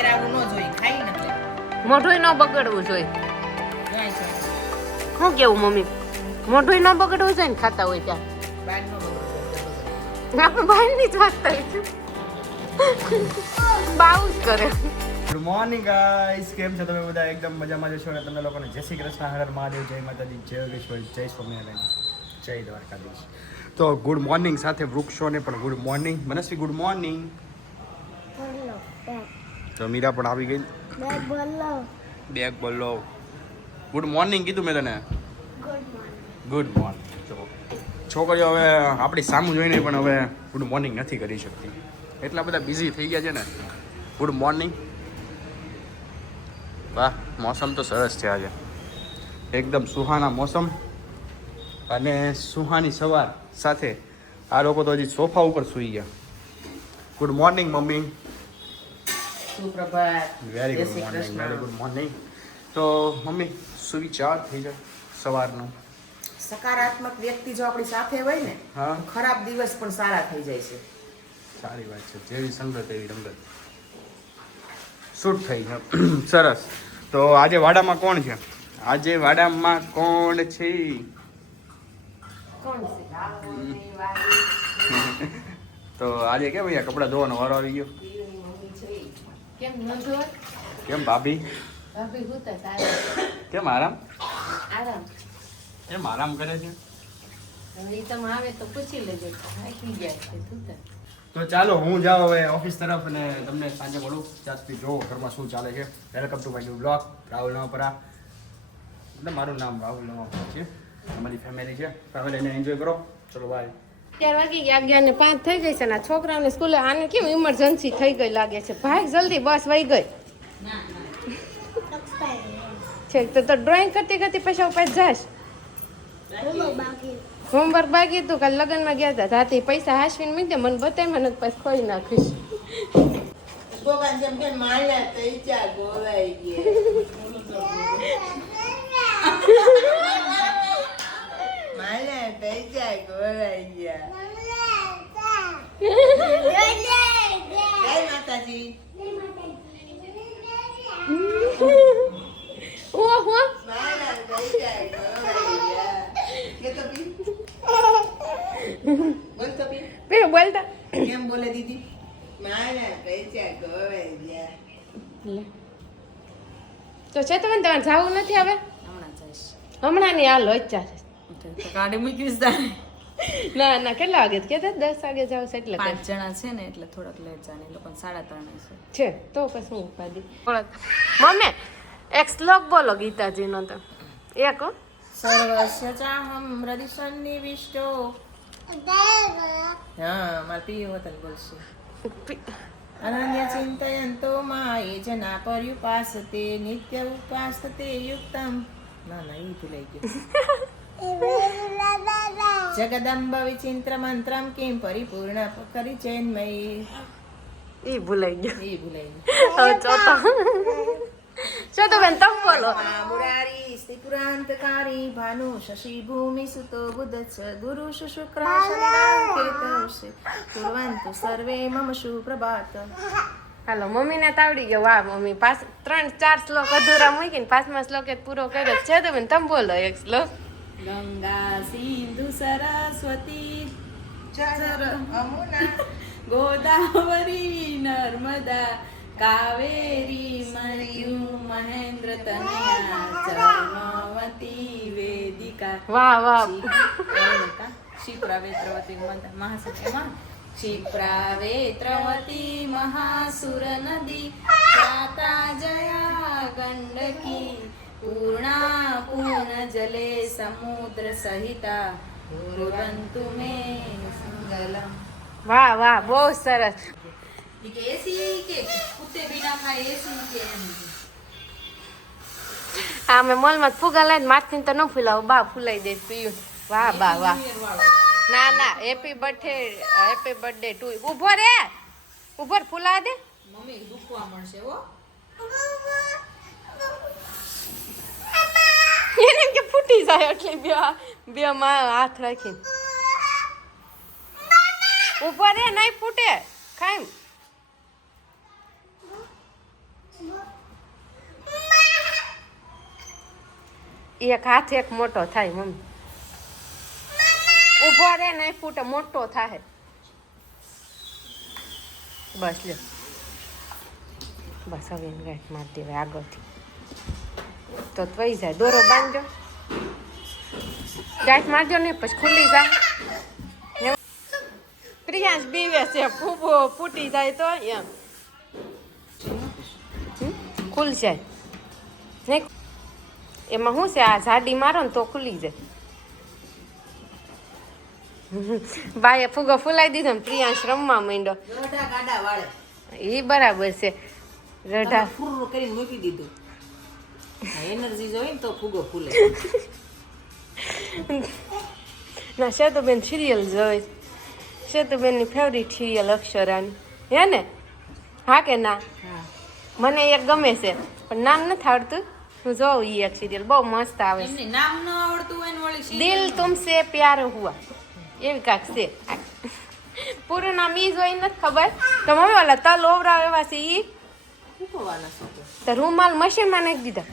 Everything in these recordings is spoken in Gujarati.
વેરાવું ન જોઈએ ખાઈ ને એટલે મોઢું ન બગડવું જોઈએ. જાય છે શું કેવું મમ્મી? મોઢું ન બગડવું જોઈએ ને ખાતા હોય ત્યાં. બાર નો બગડે આપણે બહારની જ વાત કરી છું. બાઉ જ કરે. ગુડ મોર્નિંગ ગાઈસ, કેમ છો તમે બધા? એકદમ મજામાં જશો અને તમને લોકોને જય શ્રી કૃષ્ણ, હર હર મહાદેવ, જય માતાજી, જય યોગેશ્વર, જય સ્વામિનારાયણ, જય દ્વારકાધીશ. તો ગુડ મોર્નિંગ સાથે વૃક્ષોને પણ ગુડ મોર્નિંગ. મનસ્વી ગુડ મોર્નિંગ. તો મીરા પણ આવી ગઈ. બેગ બોલો. ગુડ મોર્નિંગ કીધું મેં તને. Good morning. છોકરીઓ હવે આપણી સામું જોઈને પણ હવે ગુડ મોર્નિંગ નથી કરી શકતી. એટલા બધા બિઝી થઈ ગયા છે ને. Good morning. વાહ, મોસમ તો સરસ છે આજે. એકદમ સુહાના મોસમ અને સુહાની સવાર સાથે આ લોકો તો હજી સોફા ઉપર સૂઈ ગયા. Good morning mummy. સુપ્રભાત. વેરી જય good Shri morning, Krishna. Very good morning. તો મમ્મી સુવિચાર થઈ જાય સવારનો. સકારાત્મક વ્યક્તિ જો આપણી સાથે હોય ને હા. તો ખરાબ દિવસ પણ સારા થઈ જાય છે. સારી વાત છે. જેવી સંગત એવી રંગત. શૂટ થઈ ગયો. સરસ. તો આજે વાડામાં કોણ છે? આજે વાડામાં કોણ છે? કોણ છે? તો આજે કેમ અહીંયા કપડાં ધોવાનો વારો આવી ગયો? કેમ ન જોય? કેમ ભાભી? ભાભી હુતા તારે કેમ આરામ? આરામ. કેમ આરામ કરે છે? હવે ઈ તમે આવે તો પૂછી લેજો. થાકી ગયા છે હુતા. તો ચાલો હું જાઉં હવે ઓફિસ તરફ અને તમને સાંજે મળું. ત્યાંથી જોવો ઘરમાં શું ચાલે છે. Welcome to my new blog. Rahul Navapara. એટલે મારું નામ રાહુલ નવાપરા છે. અમારી ફેમિલી છે. ફેમિલીને એન્જોય કરો. ચલો બાય. 11 વાગી ગયા, 11:05 થઈ ગઈ છે ને આ છોકરાઓને સ્કૂલે આને કેમ ઇમરજન્સી થઈ ગઈ લાગે છે. ભાઈ જલ્દી બસ વહી ગઈ છે. તો ડ્રોઈંગ કરતી કરતી પછી ઉપર જાશ. હોમવર્ક બાકી હતું. કાલ લગ્નમાં ગયા હતા રાતે પૈસા હાસવીને મૂકી દે. મને બતાય મને પછી ખોઈ નાખીશ. ગોગા જેમ કે માળા તૈચા ગોવાઈ ગયા. માળા તૈચા ગોવાઈ ગયા. જય માતાજી. ઓહો માળા તૈચા ગોવાઈ ગયા. કે તો પી. બોલ તો પી. પેલો બોલતા કેમ બોલે દીદી? માળા તૈચા ગોવાઈ ગયા. તો છે તો તમારે જવું નથી હવે? હમણાં જઈશ. હમણાં નહીં હાલો અત્યારે. ગાડી મૂકીશ તારે. ના ના કેટલા વાગે કહેતા 10 વાગે જાવ છે એટલે 5 જણા છે ને એટલે થોડાક લેટ જાને એ લોકો 3:30 છે તો પછી હું ઉપાધી. મમ્મી એક શ્લોક બોલો ગીતાજીનો તો એક હો. સર્વસ્ય ચાહમ હૃદય સન્નિવિષ્ટો. હા, મારા પીએ વતન બોલશે. અનન્ય ચિંતયંતો મા એ જના પર્યુપાસતે નિત્ય ઉપાસતે યુક્તમ. ના ના, ઈ ભૂલાઈ ગયું. જગદંબ વિચિંત્ર મંત્રમ કિમ પરિપૂર્ણ કરી ચેન્મયી. ઈ ભૂલાઈ ગયો. ઈ ભૂલાઈ ગયું. હવે ચોથો બેન તમે બોલો. મુરારી સ્ત્રીપુરાંતકારી ભાનુ શશી ભૂમિ સુતો બુધ ગુરુ શુક્ર શનિ કુર્વંતુ સર્વે મમ સુપ્રભાત. હાલો મમ્મીને તાવડી ગયો. વાહ મમ્મી 3-4 શ્લોક અધૂરા મૂકીને 5મા શ્લોકે પૂરો કર્યો છે. તો બેન તમે બોલો એક શ્લોક. ગંગા સિંધુ સરસ્વતી અમુના ગોદાવરી નર્મદા કાવેરી મરયુ મહેન્દ્ર તનયા ચર્મવતી વેદિકા. વાહ વાહ. ક્ષિપ્રાવેત્રવતી મહાસત્યમાં ક્ષિપ્રાવેત્રવતી મહાસુર નદી શાતા જયા ગંડકી પૂર્ણા પૂર્ણ જલે સમુદ્ર સહિતા કુર્વંતુ મે મંગલમ. વાહ વાહ બહુ સરસ. ઈ કે એસી કે કુત્તે બિના ખાય એસી કે એમ. આ મેં મોલમાં ફુગા લઈને માથીને તો ન ફૂલાવું. બા ફૂલાઈ દે પીયું. વાહ બા વાહ. ના ના હેપી બર્થડે ટુ. ઉભો રે ફૂલા દે. મમ્મી દુખવા મળશે હો. એને એમ કે ફૂટી જાય એટલે બે માં હાથ રાખી. ઉભો રે નહીં ફૂટે. ખાઈ એક હાથ એક મોટો થાય મમ્મી ઊભો રે નહીં ફૂટે મોટો થાય બસ લે બસ હવે એને ગાંઠ મારી દેવાય આગળથી તો વહી જાય દોરો બાંધજો ગાંઠ મારજો ને પછી ખુલ્લી જાય પ્રિયાંશ બીવે છે ફૂફો ફૂટી જાય તો એમ ખુલ જાય નહીં એમાં શું છે આ ઝાડી મારો ને તો ખુલી જાય બાએ ફુગો ફૂલાઈ દીધો ને પ્રિયાંશ રમવા માંડ્યો ગોડા ગાડા વાળે એ બરાબર છે રઢા ફૂર કરીને મૂકી દીધું એનર્જી જોઈ ને તો ફૂગો ફૂલે ના શેતુબેન સિરિયલ જોઈ શેતુબેનની ફેવરિટ સિરિયલ અક્ષરાની હે ને હા કે ના હા મને એક ગમે છે પણ નામ નથી આવડતું હું જોઉં એ એક સિરિયલ બહુ મસ્ત આવે છે એમને નામ ન આવડતું હોય ને વળી દિલ તુમસે પ્યાર હુઆ એવી કાંક છે પૂરું નામ ઈ જ હોય નથી ખબર તો મમ્મી ઓલા તલ ઓવરા એવા છે ઈ મૂકવાના શું તો તો રૂમાલ મશીનમાં નાખી દીધા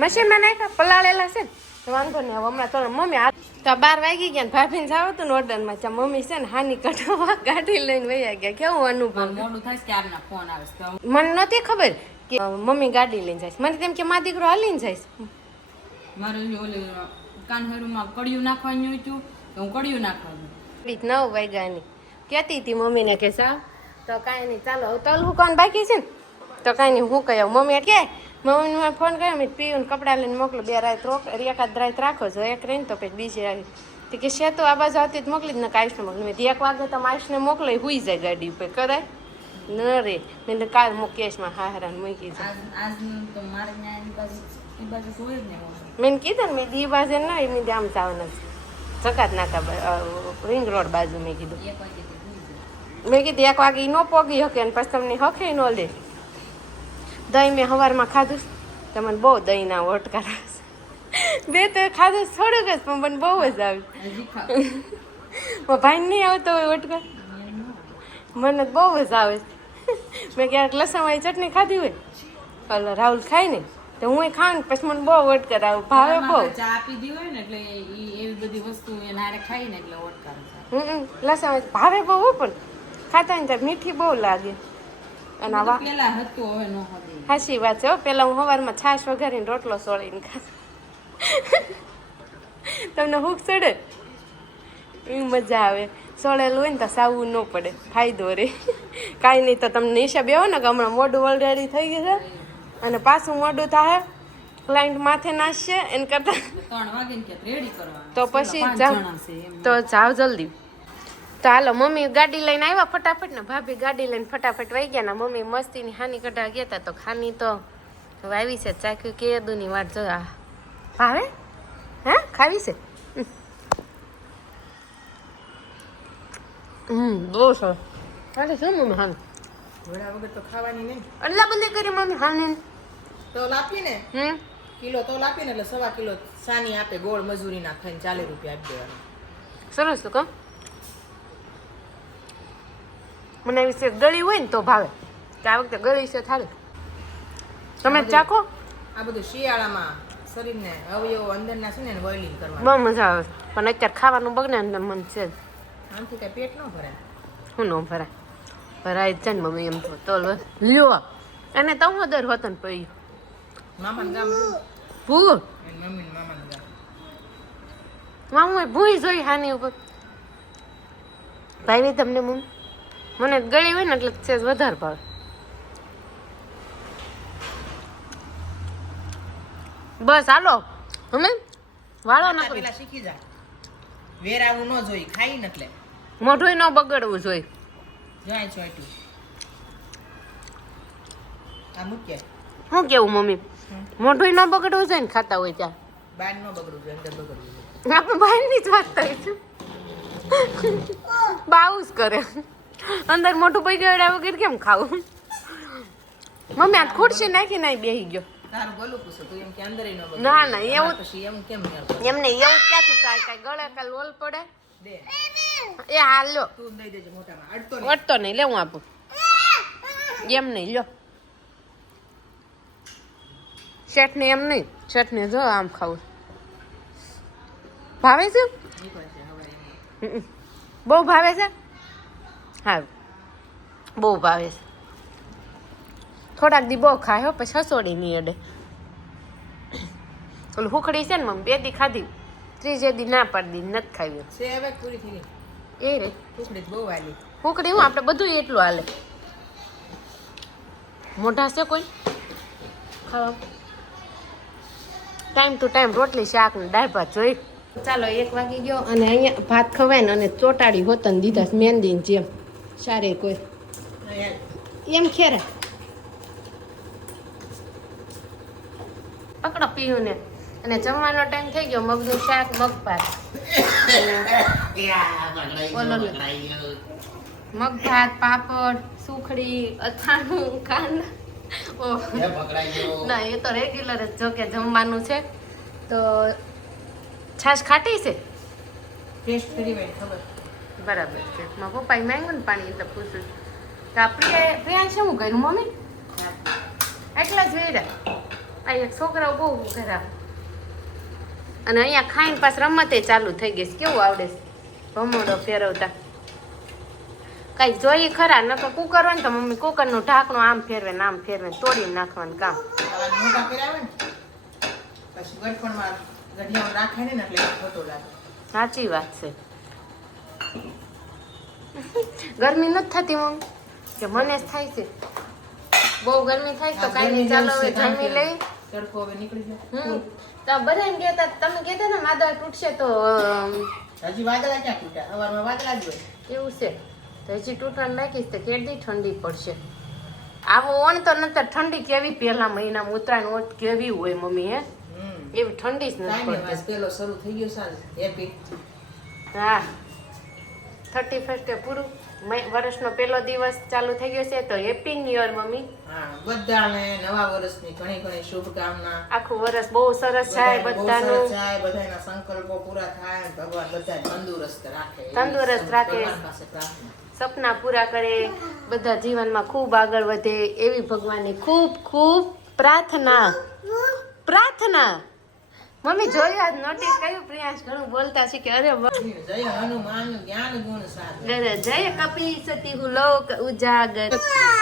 મશીનમાં નાખ્યા પલાળેલા છે ને તો વાંધો નહીં હવે હમણાં તો મમ્મી આ તો 12 વાગી ગયા ને ભાભીને જાવ હતું ને ઓર્ડરમાં ચા મમ્મી છે ને હાની કઢાવા ગાડી લઈને વયા ગયા કેવું અનુભવ મોડું થાય છે ક્યારના ફોન આવે છે તો મને નહોતી ખબર કે મમ્મી ગાડી લઈને જાય મને તેમ કે મા દીકરો હાલીને જાય મારું ઓલે કાનહેરુમાં કડિયું નાખવાનું હતું તો હું કડિયું નાખવાનું 9 વાગ્યાની કહેતી હતી મમ્મીને કે સાવ તો કાંઈ નહીં ચાલો હવે તલ હુકવાનું બાકી છે ને તો કાંઈ નહીં હું કહી આવું મમ્મી કે મમ્મીને મને ફોન કર્યો મેં પીયું કપડાં લઈને મોકલો 2 રાત એકાદ રાત રાખો છો એક રહીને તો પછી બીજી આવી તો કે છે તો આ બાજુ આવતી જ મોકલી જ ને આયુષને મોકલી મેં 1 વાગે તો આયુષને મોકલાય હુઈ જાય ગાડી ઉપર કરાય ન રે મેં કાલ મુકેશમાં હારાને મૂકી જાય આજનું તો મારે ત્યાં એ બાજુ હોય જ ને મેં કીધું ને મેં દી બાજુ ના મેં આમ જવાના છે જકાત નાકા રિંગ રોડ બાજુ મેં કીધું 1 વાગે મેં કીધું 1 વાગે ન પોગી શકે ને પછી તમને હખે ન લે દહીં મેં સવારમાં ખાધું તમને બહુ દહીં ના ઓટકાર બે તો ખાધું થોડુંક જ પણ મને બહુ જ આવ્યું હજી ખાવ ભાઈ નહીં આવતો હોય ઓટકાર મને બહુ જ આવે મેં ક્યારેક લસણવાળી ચટણી ખાધી હોય ઓલો રાહુલ ખાય ને તો હું ખાઉં ને પછી મને બહુ ઓટકાર આવે ભાવે બહુ ચા આપી દી હોય ને એટલે ઈ એવી બધી વસ્તુ એને હારે ખાઈ ને એટલે ઓટકાર થાય લસણ ભાવે બહુ પણ ખાતા ને ત્યારે મીઠી બહુ લાગે અને આવા પેલા હતું હવે ન હતું સાચી વાત છે હો પેલા હું સવારમાં છાશ વઘારીને રોટલો સોળીને ખાતો તમને હૂક ચડે એ મજા આવે સોળેલું હોય ને તો સાવું ન પડે ફાયદો રે કાંઈ નહીં તો તમને હિસાબ એવો ને કે હમણાં મોઢું ઓલરેડી થઈ ગયું છે અને પાછું મોઢું થાય ક્લાયન્ટ માથે નાખશે એને કરતાં 3 વાગે ને રેડી કરવાનું તો પછી પાંચ જાવ જણા છે એમ તો જાવ જલ્દી તો હાલો મમ્મી ગાડી લઈને આવ્યા ફટાફટ ને ભાભી ગાડી લઈને ફટાફટ વહી ગયા ને મમ્મી મસ્તીની હાની કઢા ગયા હતા તો ખાની તો હવે આવી છે ચાખ્યું કે દુની વાટ જો આ ભાવે હા ખાવી છે બહુ સરસ અરે શું મમ્મી હાની વડા વગર તો ખાવાની નહીં એટલા બંધી કરી મમ્મી હાની તો લાપી ને કિલો તો લાપી ને એટલે 1.25 કિલો સાની આપે ગોળ મજૂરીના ખાઈને 40 રૂપિયા આપી દેવાના સરસ તો કહો મને એવી છે ગળી હોય ને તો ભાવે કે આ વખતે ગળી છે થાળી તમે ચાખો આ બધું શિયાળામાં શરીરને અવયવો અંદરના છે ને બોઇલિંગ કરવાનું બહુ મજા આવે પણ અત્યારે ખાવાનું બગડે ને મન છે જ. આમથી કઈ પેટ ન ભરાય હું ન ભરાય ભરાય જ છે ને મમ્મી એમ તો લ્યો એને તો હું દર હોતો ને પડી મામાનું ગામ ભૂગો એની મમ્મીનું મામાનું ગામ મામું ભૂઈ જોઈ હાની ઉપર ભાઈ તમને મમ્મી મને ગળી હોય ને એટલે સેજ વધારે ભાવે બસ હાલો અમે વાળો ના પેલા શીખી જા વેરાવું ન જોઈ ખાઈ ને એટલે મોઢું ન બગડવું જોઈએ જોઈ ચોઈટી આ મૂકે શું કેવું મમ્મી મોઢું ન બગડવું જોઈએ ને ખાતા હોય ત્યાં બહાર ન બગડવું જોઈએ અંદર બગડવું જોઈએ આપણે બહારની જ વાત કરી છે બાઉસ કરે અંદર મોટું બગડ્યા વગર કેમ ખાવું મમ્મી આ ખુરશી નાખી નાઈ બેસી ગયો તારું ગલું પૂછો તું એમ કે અંદર ન બગડે ના ના એવું પછી એમ કેમ મેળ એમને એવું ક્યાંથી થાય કાંઈ ગળે કાંઈ લોલ પડે દે એ હાલ લો તું દઈ દેજે મોટામાં અડતો નહીં વટતો નહીં લે હું આપું એમ નહીં લો ચટણી એમ નહીં, ચટણી જો આમ ખાવું ભાવે છે. બહુ ભાવે છે. હા બહુ ભાવે છે. થોડાક દી બહુ ખાય હો પછી હસોડી નહીં અડે. ઓલું હુખડી છે ને મમ્મી 2 દી ખાધી, 3 દી ના પાડી દી નથી ખાવી. છે હવે પૂરી થઈ ગઈ. એ રે ટુકડી બહુ વાલી. હુખડી હું આપણે બધું એટલું હાલે. મોઢા છે કોઈ ખાવા. ટાઈમ ટુ ટાઈમ રોટલી શાક ને દાળ ભાત જોઈ. ચાલો 1 વાગી ગયો અને અહીંયા ભાત ખવાય ને અને ચોટાડી હોતન દીધા મહેંદીની જેમ સારે કોઈ એમ ખેરે પકડો પીયું ને. અને જમવાનો ટાઈમ થઈ ગયો. મગનું શાક મગ ભાત મગ ભાત પાપડ સુખડી અથાણું કાંદા. ઓહ ના એ તો રેગ્યુલર જ જો કે જમવાનું છે. તો છાશ ખાટી છે ટેસ્ટ કરી હોય ખબર. બરાબર છે. મારા પપ્પાએ માંગ્યું ને પાણી એટલે પૂછું. તો આપણે પ્રિયા શું કર્યું મમ્મી? એટલા જ વેરા આ એક છોકરાઓ બહુ ખરાબ. અને અહીંયા ખાઈને પાછ રમતે ચાલુ થઈ ગઈ છે. કેવું આવડે છે ભમોડો ફેરવતા. કઈ જોઈએ ખરા ન તો કુકર હોય ને તો મમ્મી કુકરનું ઢાંકણું આમ ફેરવે ને આમ ફેરવે તોડી નાખવાનું કામ. મોટા પહેરાવે ને પછી ગઠપણમાં ગઢિયામાં રાખે ને એટલે ખોટો લાગે. સાચી વાત છે. ગરમી નથી થતી મમ્મી કે મને જ થાય છે બહુ ગરમી થાય તો કાંઈ નહીં ચાલો હવે જમી લઈ. તડકો હવે નીકળી જાય. તો બધાને કહેતા તમે કહેતા ને વાદળ તૂટશે તો હજી વાદળા ક્યાં તૂટ્યા? સવારમાં વાદળા જ હોય. એવું છે તો હજી તૂટવાનું લાગીશ તો કેટલી ઠંડી પડશે. આવો ઓણ તો નતર ઠંડી કેવી પહેલા મહિનામાં ઉત્તરાયણ ઓટ કેવી હોય મમ્મી હે એવી ઠંડી જ નથી પડતી. પેલો શરૂ થઈ ગયો સાલ હેપી. હા 31 પૂરું વર્ષનો પહેલો દિવસ ચાલુ થઈ ગયો છે તો હેપી ન્યુ યર મમ્મી. હા બધાને નવા વર્ષની ઘણી ઘણી શુભકામના. આખું વર્ષ બહુ સરસ જાય બધાનું. બધાના સંકલ્પો પૂરા થાય ભગવાન બધા તંદુરસ્ત રાખે. તંદુરસ્ત રાખે સપના પૂરા કરે બધા જીવનમાં ખૂબ આગળ વધે એવી ભગવાનની ખૂબ ખૂબ પ્રાર્થના. મમ્મી જોયું આજ નોટિસ કર્યું પ્રિયાંશ ઘણું બોલતા શીખે. અરે જય હનુમાન જ્ઞાન ગુણ સાગર જય કપી સતી હું લોક ઉજાગર.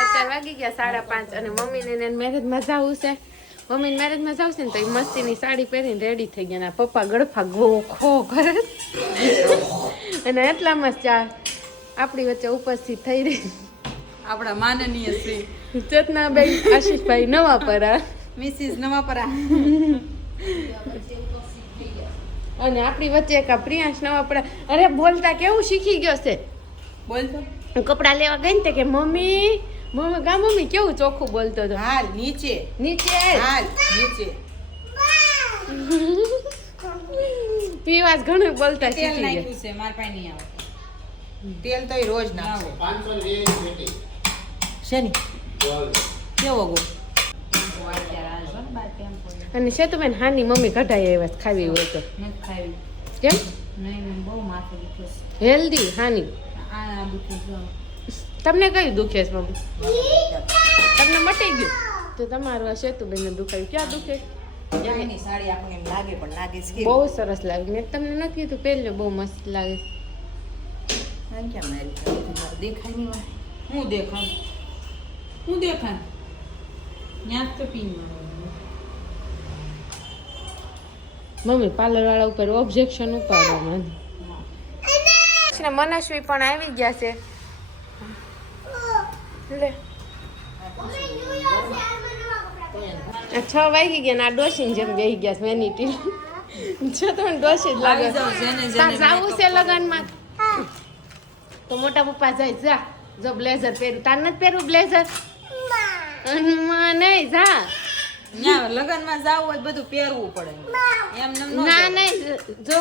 અત્યારે વાગી ગયા 5:30 અને મમ્મીને મેરેજમાં જવું છે. મમ્મીને મેરેજમાં જવું છે ને તો એ મસ્તીની સાડી પહેરીને રેડી થઈ ગયા. પપ્પા ગળફા ગોખો કરે અને એટલામાં જ આપણી વચ્ચે ઉપસ્થિત થઈ રહી આપણા માનનીય શ્રી ચેતનાબેન આશીષભાઈ નવાપરા મિસિસ નવાપરા અને આપણી વચ્ચે એક પ્રિયાંશ નવાપરા. અરે બોલતા કેવું શીખી ગયો છે. બોલતો કપડા લેવા ગઈ ને કે મમ્મી મમ્મી કેવું ચોખ્ખું બોલતો હતો. હાલ નીચે હાલ નીચે. પીવાસ ઘણું બોલતા તેલ શીખી ગયા. નાખ્યું છે માર પાસે નહીં આવે તેલ તો ઈ રોજ નાખે. 520 શેની કેવો ગો. અને સેતુબેન હાની મમ્મી કઢાઈ આવ્યા છે ખાવી હોય તો. નથી ખાવી કેમ? નહીં બહુ માથું દુખે છે. હેલ્ધી હાની. આ દુખે છે. તમને કયું દુખે છે મમ્મી? તમને મટી ગયું તો તમારું આ સેતુબેનને દુખાયું ક્યાં દુખે? એની સાડી આપણને એમ લાગે પણ લાગે છે બહુ સરસ લાગે. મેં તમને નથી કીધું પહેરજો બહુ મસ્ત લાગે. કેમ મારી દેખાય નહીં વાહ. હું દેખાય ત્યાં તો પીન મમ્મી પાર્લર વાળા ઉપર ઓબ્જેક્શન ઉપાડો મને. મનસ્વી પણ આવી ગયા છે. લે 6 વાગી ગયા ને આ ડોસીને જેમ બેસી ગયા છે વેનિટી. જો તમને ડોસી જ લાગે. જાવું છે લગનમાં તો મોટા પપ્પા જાય જા જો બ્લેઝર પહેરું. તાર નથી પહેરવું બ્લેઝર? નહીં જા ત્યાં લગનમાં જાવું હોય બધું પહેરવું પડે એમ ના નહીં જો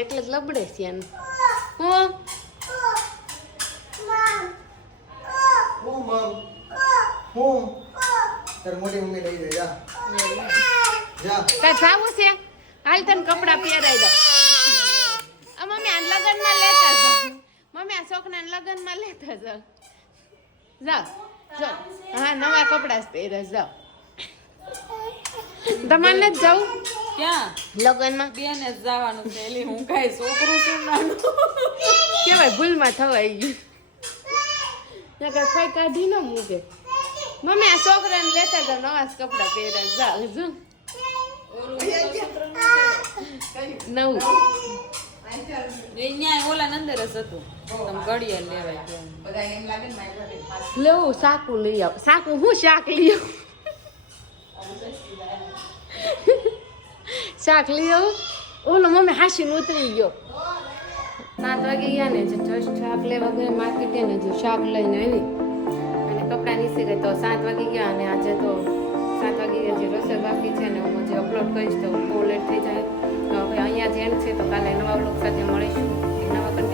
એટલે જ લબડે છે એનું. હું તાર મોટી મમ્મી લઈ જાય તાર જાવું છે હાલ તને કપડા પહેરાઈ દો. આ મમ્મી આ લગનમાં લેતા જાઓ. મમ્મી આ છોકરાને લગનમાં લેતા જાઓ. જાઓ હા નવા કપડા જ પહેરે જાઓ. તમારે નથી જવું ક્યાં લગ્નમાં બેને જ જવાનું છે એટલે હું કઈ છોકરું છું નાનું કેવાય ભૂલમાં થવાઈ ગયું નકર ફઈ કાઢી ન મૂકે મમ્મી આ છોકરાને લેતા જાવ નવા જ કપડા પહેરા જાવ જો નવું ન્યાય ઓલા અંદર જ હતું તમે ઘડિયાળ લેવાય ગયા બધા એમ લાગે ને મારી ઘરે ખાસ લેવું શાકું લઈ આવ શાકું હું શાક લઈ આવું શાક લઈ આવું ઓલો મમ્મી હાસીને ઉતરી ગયો 7 વાગે ગયા ને જસ્ટ શાક લેવા ગયા માર્કેટે ને જો શાક લઈને આવી અને કપડાં નીચે ગઈ તો 7 વાગે ગયા અને આજે તો 7 વાગે ગયા જે રસોઈ બાકી છે ને હું જે અપલોડ કરીશ તો બહુ લેટ થઈ જાય તો હવે અહીંયા જ એન્ડ છે તો કાલે નવા વ્લોગ સાથે મળીશું નવા